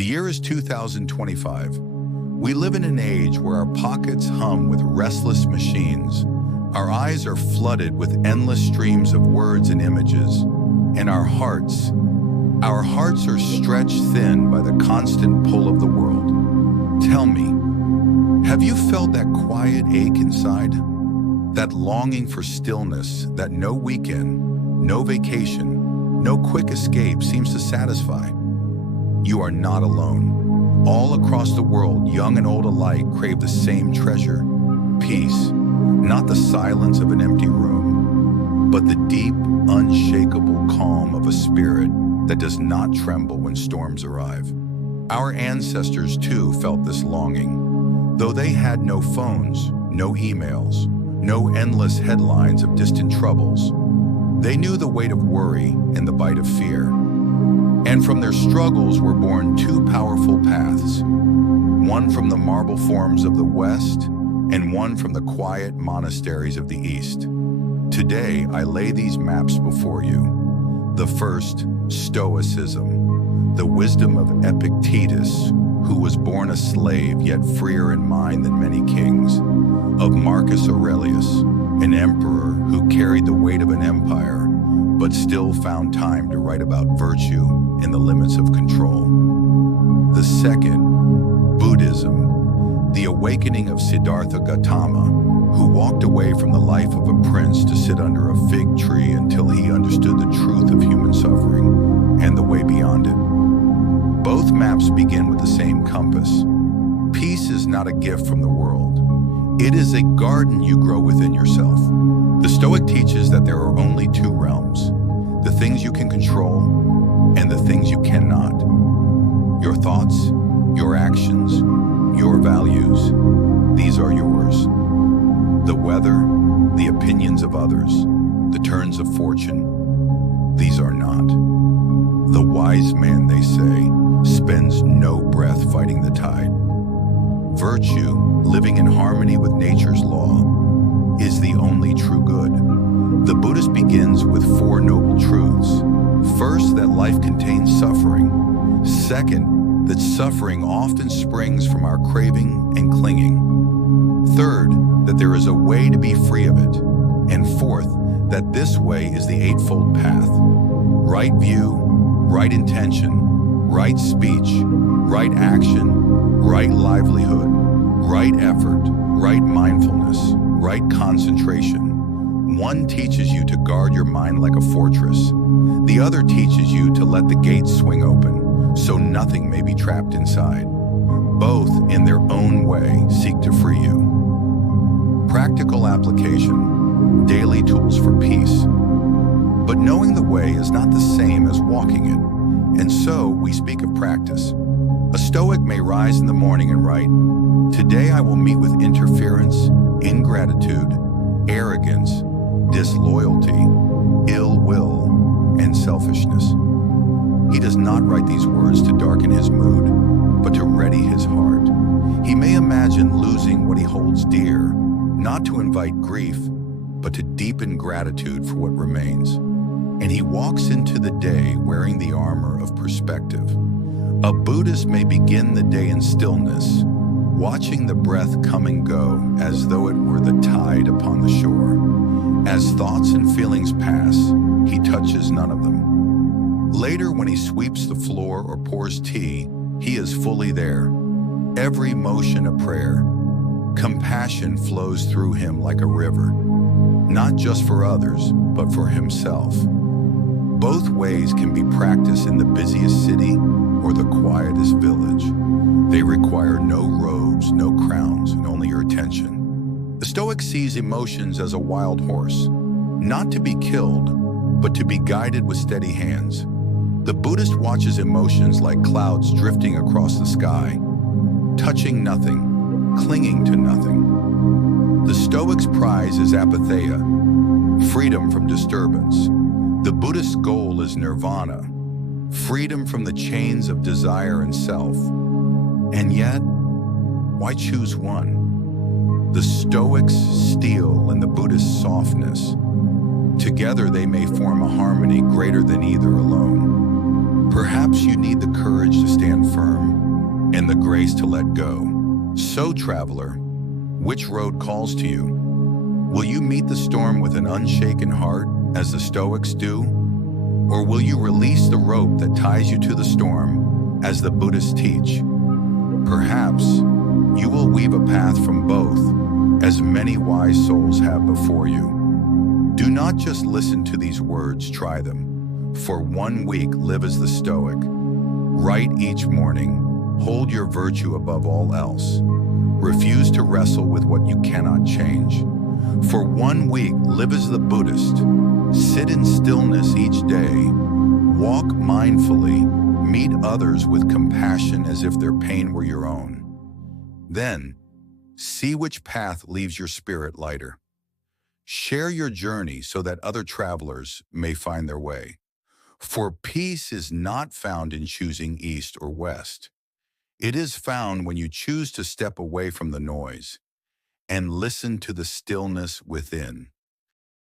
The year is 2025. We live in an age where our pockets hum with restless machines, our eyes are flooded with endless streams of words and images, and our hearts are stretched thin by the constant pull of the world. Tell me, have you felt that quiet ache inside? That longing for stillness that no weekend, no vacation, no quick escape seems to satisfy? You are not alone. All across the world, young and old alike crave the same treasure: peace. Not the silence of an empty room, but the deep, unshakable calm of a spirit that does not tremble when storms arrive. Our ancestors, too, felt this longing. Though they had no phones, no emails, no endless headlines of distant troubles, they knew the weight of worry and the bite of fear. And from their struggles were born two powerful paths, one from the marble forms of the West and one from the quiet monasteries of the East. Today, I lay these maps before you. The first, Stoicism, the wisdom of Epictetus, who was born a slave yet freer in mind than many kings, of Marcus Aurelius, an emperor who carried the weight of an empire, but still found time to write about virtue in the limits of control. The second, Buddhism, the awakening of Siddhartha Gautama, who walked away from the life of a prince to sit under a fig tree until he understood the truth of human suffering and the way beyond it. Both maps begin with the same compass. Peace is not a gift from the world. It is a garden you grow within yourself. The Stoic teaches that there are only two realms: the things you can control and the things you cannot. Your thoughts, your actions, your values, these are yours. The weather, the opinions of others, the turns of fortune, these are not. The wise man, they say, spends no breath fighting the tide. Virtue, living in harmony with nature's law, is the only true good. The Buddhist begins with four noble truths. First, that life contains suffering. Second, that suffering often springs from our craving and clinging. Third, that there is a way to be free of it. And fourth, that this way is the Eightfold Path. Right view, right intention, right speech, right action, right livelihood, right effort, right mindfulness, right concentration. One teaches you to guard your mind like a fortress. The other teaches you to let the gates swing open, so nothing may be trapped inside. Both, in their own way, seek to free you. Practical application, daily tools for peace. But knowing the way is not the same as walking it, and so we speak of practice. A Stoic may rise in the morning and write, "Today I will meet with interference, ingratitude, arrogance, disloyalty, ill will, and selfishness." He does not write these words to darken his mood, but to ready his heart. He may imagine losing what he holds dear, not to invite grief, but to deepen gratitude for what remains. And he walks into the day wearing the armor of perspective. A Buddhist may begin the day in stillness, watching the breath come and go as though it were the tide upon the shore. As thoughts and feelings pass, he touches none of them. Later, when he sweeps the floor or pours tea, he is fully there. Every motion a prayer. Compassion flows through him like a river, not just for others, but for himself. Both ways can be practiced in the busiest city or the quietest village. They require no robes, no crowns, and only your attention. The Stoic sees emotions as a wild horse, not to be killed, but to be guided with steady hands. The Buddhist watches emotions like clouds drifting across the sky, touching nothing, clinging to nothing. The Stoic's prize is apatheia, freedom from disturbance. The Buddhist goal is nirvana, freedom from the chains of desire and self. And yet, why choose one? The Stoic's steel and the Buddhist softness. Together they may form a harmony greater than either alone. Perhaps you need the courage to stand firm, grace to let go. So, traveler, which road calls to you? Will you meet the storm with an unshaken heart, as the Stoics do? Or will you release the rope that ties you to the storm, as the Buddhists teach? Perhaps you will weave a path from both, as many wise souls have before you. Do not just listen to these words, try them. For 1 week, live as the Stoic. Write each morning. Hold your virtue above all else. Refuse to wrestle with what you cannot change. For 1 week, live as the Buddhist. Sit in stillness each day. Walk mindfully. Meet others with compassion as if their pain were your own. Then, see which path leaves your spirit lighter. Share your journey so that other travelers may find their way. For peace is not found in choosing east or west. It is found when you choose to step away from the noise and listen to the stillness within.